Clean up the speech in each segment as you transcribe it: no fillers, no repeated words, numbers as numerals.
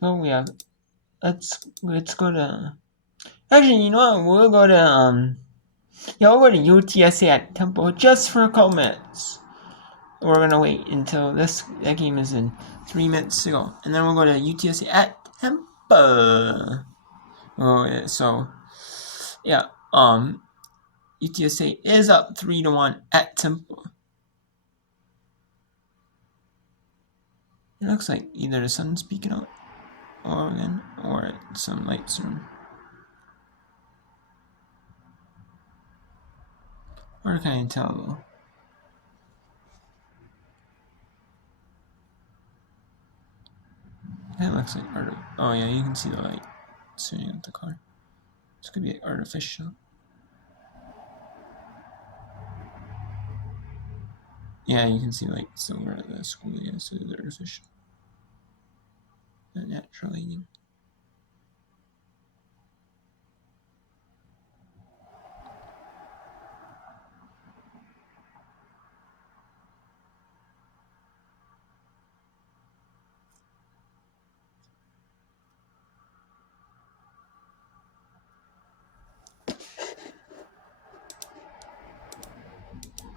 Well, we have. Let's go to. Actually, you know what? We'll go to we'll go to UTSA at Temple just for a couple minutes. We're gonna wait until that game is in 3 minutes to go, and then we'll go to UTSA at Temple. Oh, so yeah, UTSA is up 3-1 at Temple. It looks like either the sun's peeking out, or some lights are. Hard to kind of tell though. That looks like oh yeah, you can see the light shooting at the car. This could be artificial. Yeah, you can see like silver at the school. Yeah, so it's artificial. Not natural lighting.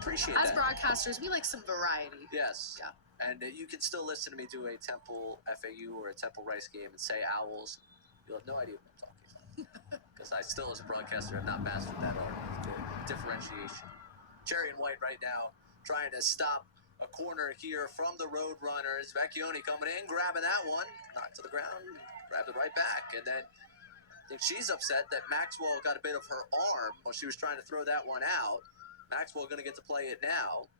Appreciate As that. broadcasters, we like some variety. Yes. Yeah. And you can still listen to me do a Temple FAU or a Temple Rice game and say Owls. You'll have no idea what I'm talking about. Because I still, as a broadcaster, have not mastered that art of the differentiation. Cherry and White right now trying to stop a corner here from the Roadrunners. Vecchione coming in, grabbing that one. Knocked to the ground, grabbed it right back. And then I think she's upset that Maxwell got a bit of her arm while she was trying to throw that one out. Maxwell going to get to play it now.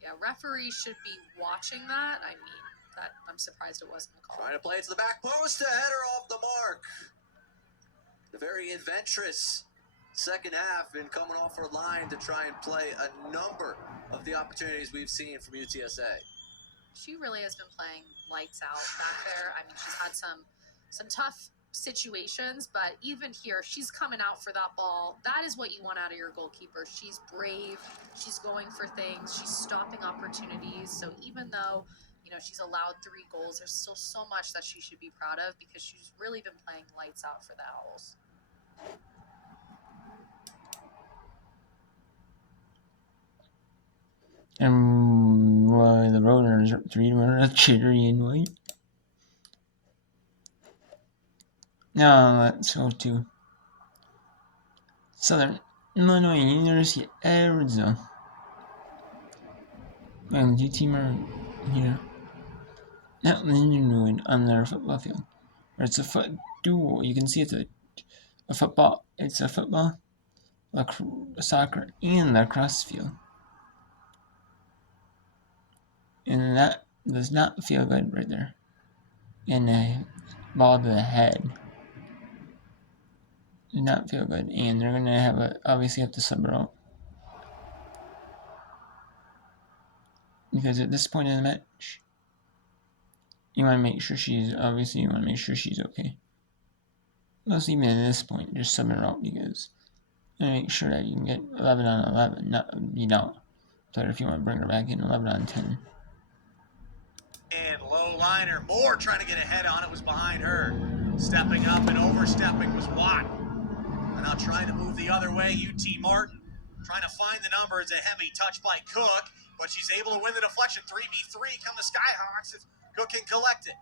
Yeah, referees should be watching that. I mean, I'm surprised it wasn't a call. Trying to play it to the back post, a header off the mark. The very adventurous second half in coming off her line to try and play a number of the opportunities we've seen from UTSA. She really has been playing lights out back there. I mean, she's had some tough situations, but even here, she's coming out for that ball. That is what you want out of your goalkeeper. She's brave. She's going for things. She's stopping opportunities. So even though, she's allowed 3 goals, there's still so much that she should be proud of because she's really been playing lights out for the Owls. And the Roadrunners are 3-1 Cherry and White. Now let's go to Southern Illinois University, Arizona. And the team are here. Not Lindenwood on their football field. Or it's a foot duel. You can see it's a football. It's a football, a soccer, and a cross field. And that does not feel good right there. And a ball to the head. Did not feel good. And they're going to obviously have to sub her out. Because at this point in the match, you want to make sure she's okay. Plus, even at this point, just sub her out because you want to make sure that you can get 11 on 11, not be down. But if you want to bring her back in, 11 on 10. And low liner, Moore trying to get ahead on it, was behind her. Stepping up and overstepping was Watt. And now trying to move the other way, UT Martin. Trying to find the number. It's a heavy touch by Cook, but she's able to win the deflection. 3v3 come the Skyhawks if Cook can collect it.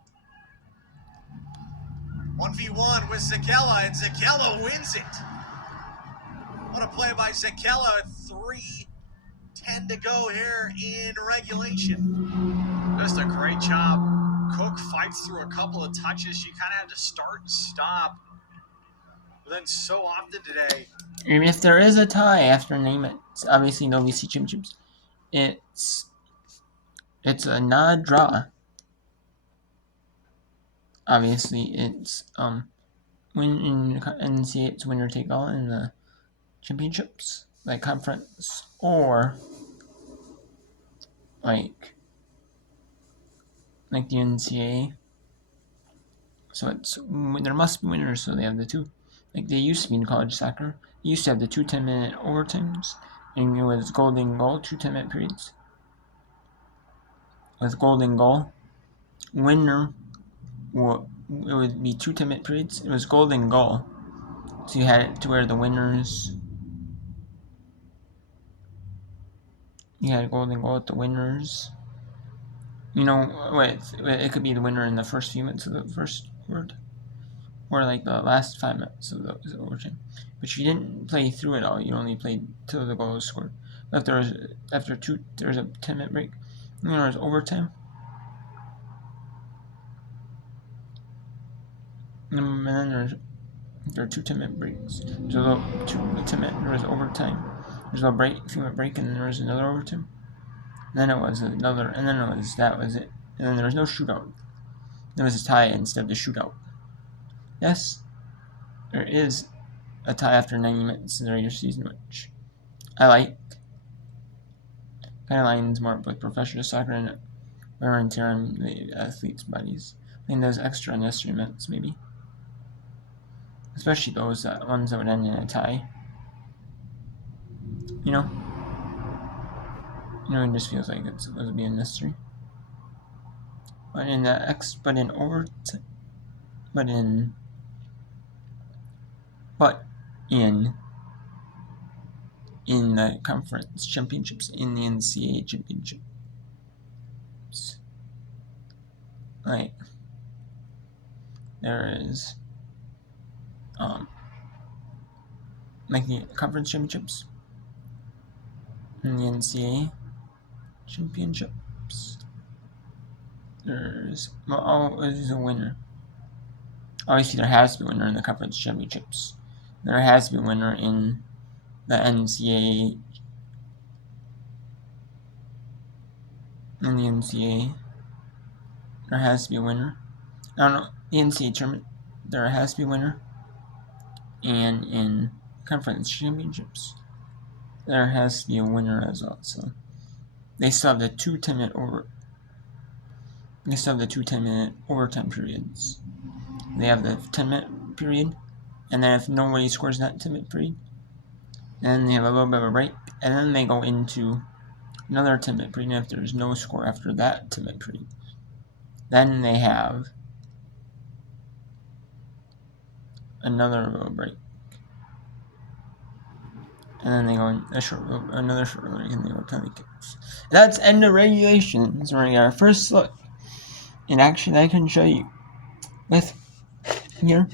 1v1 with Zakella, and Zakella wins it. What a play by Zakella. 3:10 to go here in regulation. Just a great job. Cook fights through a couple of touches. She kind of had to start and stop. But then so often today, And if there is a tie after name it, it's obviously no VC championships. It's a not draw. Obviously, it's win in NCAA, it's winner take all in the championships, like conference, or like the NCAA. So there must be winners, so they have the two. Like they used to be in college soccer. You used to have the 2 10-minute overtimes, and it was golden goal, 2 10-minute periods. With golden goal, winner well, it would be 2 10-minute periods. It was golden goal. So you had it to where the winners. You had a golden goal at the winners. It could be the winner in the first few minutes of the first word, or like the last 5 minutes of the overtime. But you didn't play through it all. You only played till the goal was scored. But there was there's a 10-minute break. And there was overtime. And then there are 2 10-minute breaks. There's a little 10-minute. There was overtime. There's a few minute break, and then there was another overtime. And then it was another, and then that was it. And then there was no shootout. There was a tie instead of the shootout. Yes, there is a tie after 90 minutes in the regular season, which I like. Kind of lines more up with professional soccer and wear and tear on the athletes' bodies. I think those extra unnecessary minutes, maybe. Especially those ones that would end in a tie. It just feels like it's supposed to be unnecessary. But in the conference championships, in the NCAA championships, like there is like the conference championships in the NCAA championships, there's a winner. Obviously there has to be a winner in the conference championships. There has to be a winner in the NCAA. In the NCAA, there has to be a winner. I don't know, the NCAA tournament, there has to be a winner. And in conference championships, there has to be a winner as well. So they still have the 2 10-minute overtime periods. They have the 10-minute period, and then if nobody scores in that 10-minute period, then they have a little bit of a break, and then they go into another 10-minute period. And if there's no score after that 10-minute period, then they have another little break, and then they go in another short break, and they go penalty kicks. That's end of regulation. So we're gonna get our first look in action I can show you with here.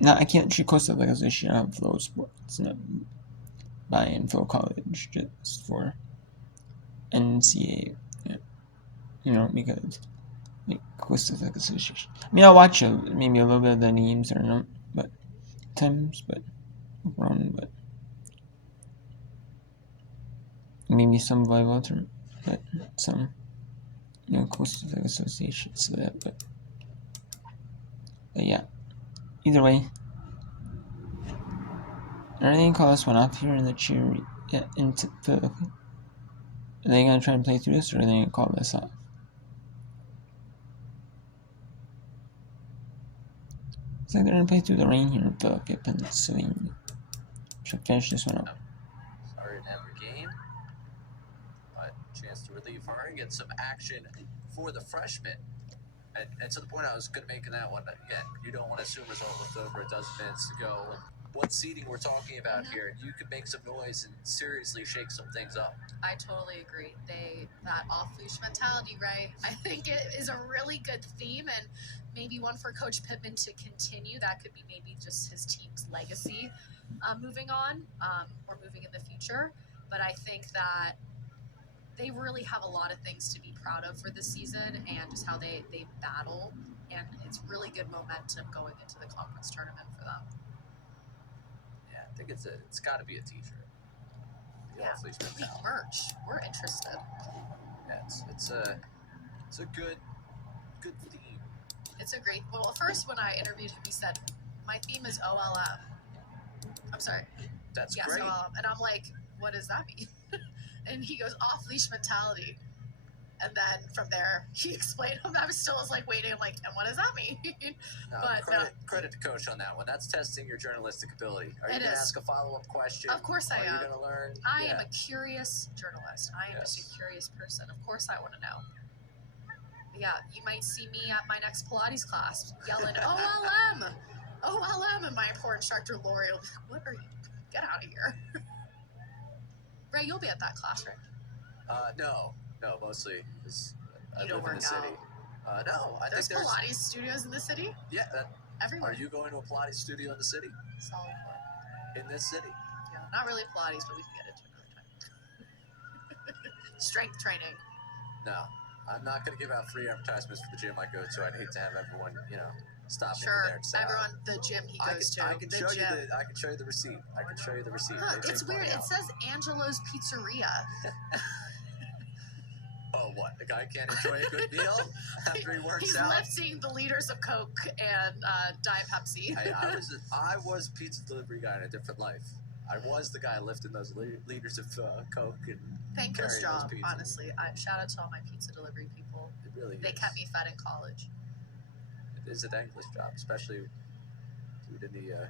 Now I can't shoot close up because I should have Flow Sports and buy in Flow College just for NCAA, because close to like association. I mean, I'll watch maybe a little bit of the games or not, but times, but wrong, but maybe some volleyball tournament, but some close to like association, so that, but yeah. Either way, are they gonna call this one off here in the cheer? Yeah, are they gonna try and play through this, or are they gonna call this off? It's like they're gonna play through the rain here in Philadelphia, Pennsylvania. Should finish this one up. Sorry to every game, but chance to relieve her and get some action for the freshman. And to the point I was going to make in that one, again, you don't want to assume result with over a dozen minutes to go. And what seeding we're talking about here, you could make some noise and seriously shake some things up. I totally agree. That off-leash mentality, right? I think it is a really good theme, and maybe one for Coach Pittman to continue. That could be maybe just his team's legacy moving on or moving in the future. But I think that they really have a lot of things to be proud of for this season, and just how they battle, and it's really good momentum going into the conference tournament for them. Yeah, I think it's got to be a t-shirt. Yeah, merch. We're interested. Yeah, it's a good theme. It's a great. Well, first when I interviewed him, he said, "My theme is OLM." I'm sorry. That's yes, great. And I'm like, what does that mean? And he goes, off-leash mentality. And then from there, he explained them. I was like waiting. I'm like, and what does that mean? No, but credit to Coach on that one. That's testing your journalistic ability. Are you going to ask a follow-up question? Of course I am. Are you going to learn? I am a curious journalist. I am just a curious person. Of course I want to know. Yeah, you might see me at my next Pilates class yelling OLM, OLM, and my poor instructor Lori will be like, "What are you? Get out of here." Ray, you'll be at that class, right? No, mostly because I You live don't in work the city. out. I There's think there's Pilates studios in the city. Yeah. Everywhere. Are you going to a Pilates studio in the city? Solid core. In this city? Yeah, not really Pilates, but we can get into it another time. Strength training. No, I'm not going to give out free advertisements for the gym I go to. I'd hate to have everyone, stopping Sure, there and say, everyone, the gym he goes to. I can show you the receipt. I can show you the receipt. Huh, it's weird. It says Angelo's Pizzeria. Oh, what? The guy can't enjoy a good meal after he works out? He's lifting the liters of Coke and Diet Pepsi. I was a pizza delivery guy in a different life. I was the guy lifting those liters of Coke and thankless carrying job, those pizzas. honestly. Shout out to all my pizza delivery people. It really is. They kept me fed in college. It is a thankless job, especially due to the media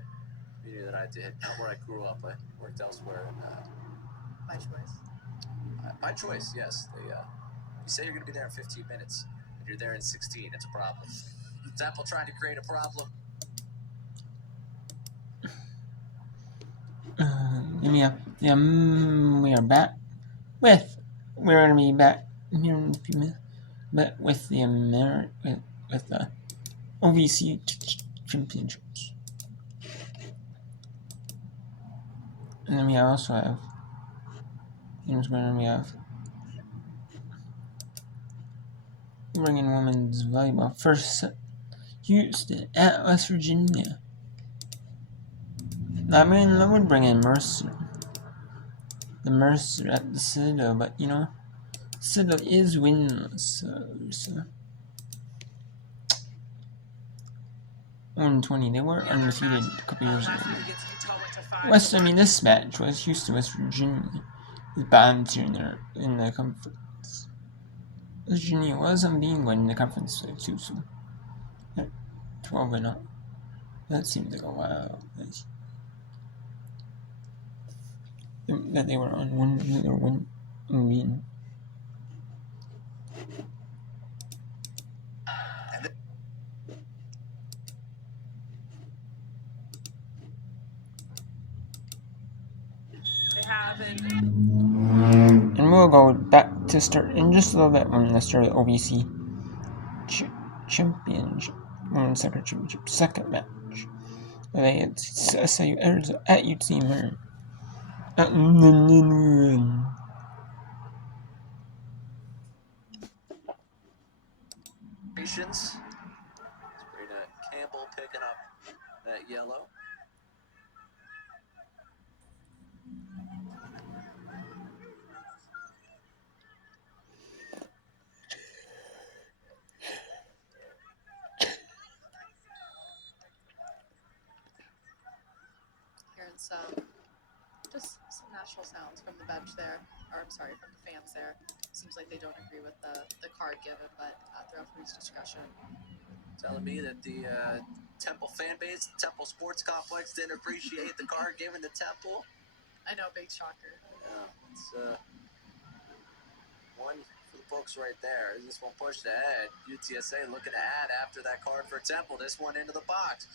that I did. Not where I grew up. I worked elsewhere. By choice. By choice, yes. You say you're going to be there in 15 minutes, and you're there in 16. It's a problem. Temple trying to create a problem. We are back we're going to be back here in a few minutes, but with the with the OVC championships. And then we also have bringing women's volleyball first set, Houston at West Virginia. I mean, I would bring in Mercer at the Citadel, but Citadel is winless, so 120. They were undefeated a couple years ago. This match was Houston, West Virginia. The bottom tier in the conference. Virginia was unbeaten in the conference too, so 12-0. That seems like a while. That they were on one unbeaten. And we'll go back to start in just a little bit when the start of the OVC Championship, Women's Soccer Championship, second match. They had SIU Arizona at UT Marin. Sabrina Campbell picking up that yellow. Hearing just some natural sounds from the bench there, or I'm sorry, from the fans there. Seems like they don't agree with the card given, but at the referee's discretion. Telling me that the Temple fan base, the Temple Sports Complex, didn't appreciate the card given to Temple. I know, big shocker. Yeah, it's one for the books right there. This one pushed ahead. UTSA looking to add after that card for Temple. This one into the box.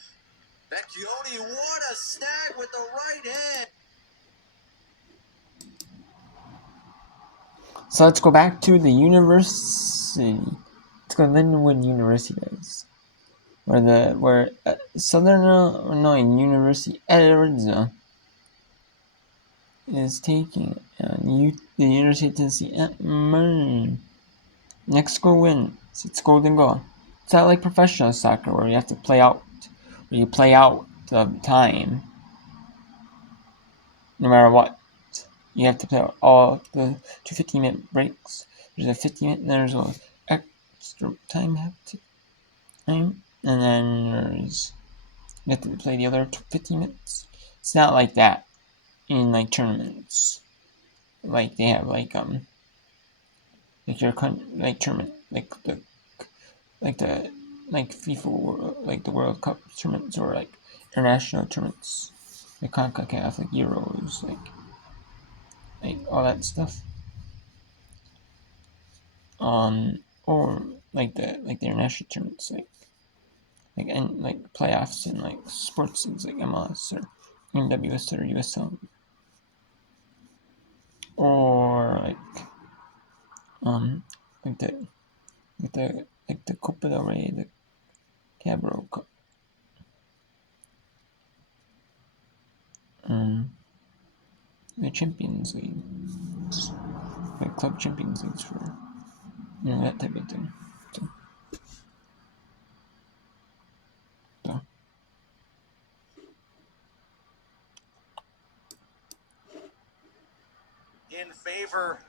Vecchione, what a snag with the right hand. So let's go back to the university. Let's go to Lindenwood University, guys. Where Southern Illinois University at Arizona is taking the University of Tennessee at Marin. Next goal wins. It's golden goal. It's not like professional soccer where you have to play out the time. No matter what. You have to play out all the 2 15-minute breaks. There's a 50-minute and there's an extra time. And then you have to play the other 15 minutes. It's not like that in tournaments. Like they have tournament, the FIFA, the World Cup tournaments, or international tournaments, the CONCACAF, Euros, all that stuff. Or like the international tournaments, and playoffs in sports leagues like MLS or NWS or USL, or like the Copa del Rey, the Cabro Cup, the Champions League, like club Champions Leagues for that type of thing. So. In favor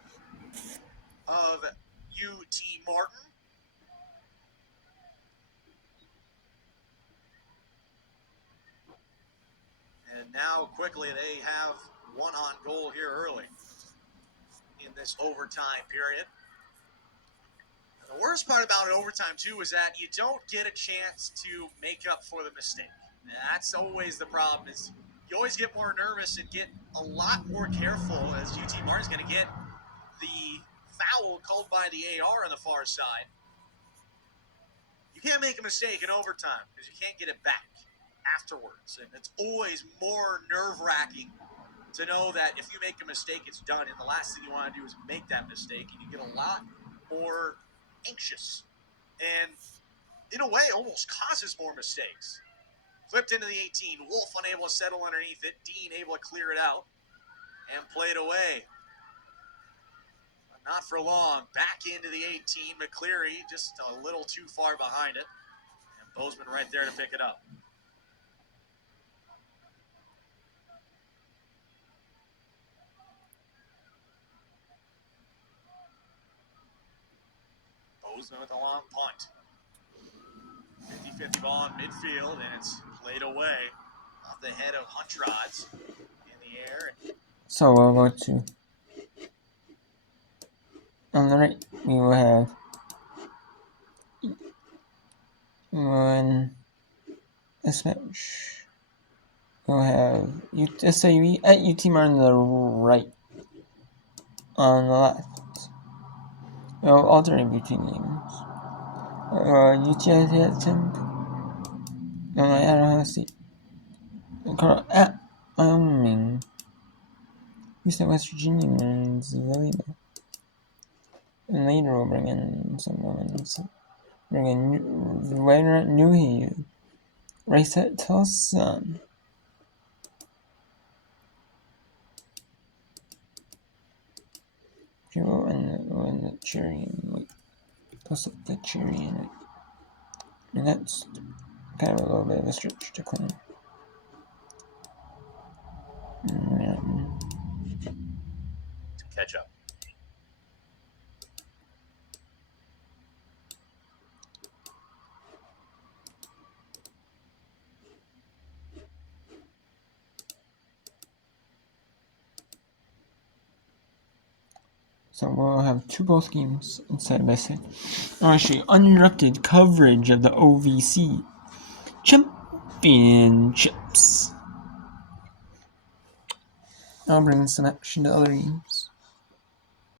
of UT Martin. And now quickly they have one on goal here early in this overtime period. And the worst part about overtime too is that you don't get a chance to make up for the mistake. And that's always the problem, is you always get more nervous and get a lot more careful, as UT Martin's going to get the foul called by the AR on the far side. You can't make a mistake in overtime because you can't get it back afterwards. And it's always more nerve-wracking to know that if you make a mistake, it's done. And the last thing you want to do is make that mistake. And you get a lot more anxious. And in a way, almost causes more mistakes. Flipped into the 18. Wolf unable to settle underneath it. Dean able to clear it out and play it away. Not for long. Back into the 18. McCleary just a little too far behind it. And Bozeman right there to pick it up. Bozeman with a long punt. 50-50 ball in midfield, and it's played away off the head of Huntrods in the air. So we'll go to, on the right, we will have in this match, we'll have SIU at UT Martin on the right. On the left, we'll alternate between games. UTSA at Temp. No, I don't have to see. At Wyoming. Houston, West Virginia, and Zelina. And later we'll bring in some women's. Bring in New Haven. Race at Tulsa. Okay, we'll run the cherry and wait. Toss up the cherry in it. And that's kind of a little bit of a stretch to clean. To catch up. So we'll have both games side by side. I'll show you uninterrupted coverage of the OVC Championships. I'll bring some action to other games.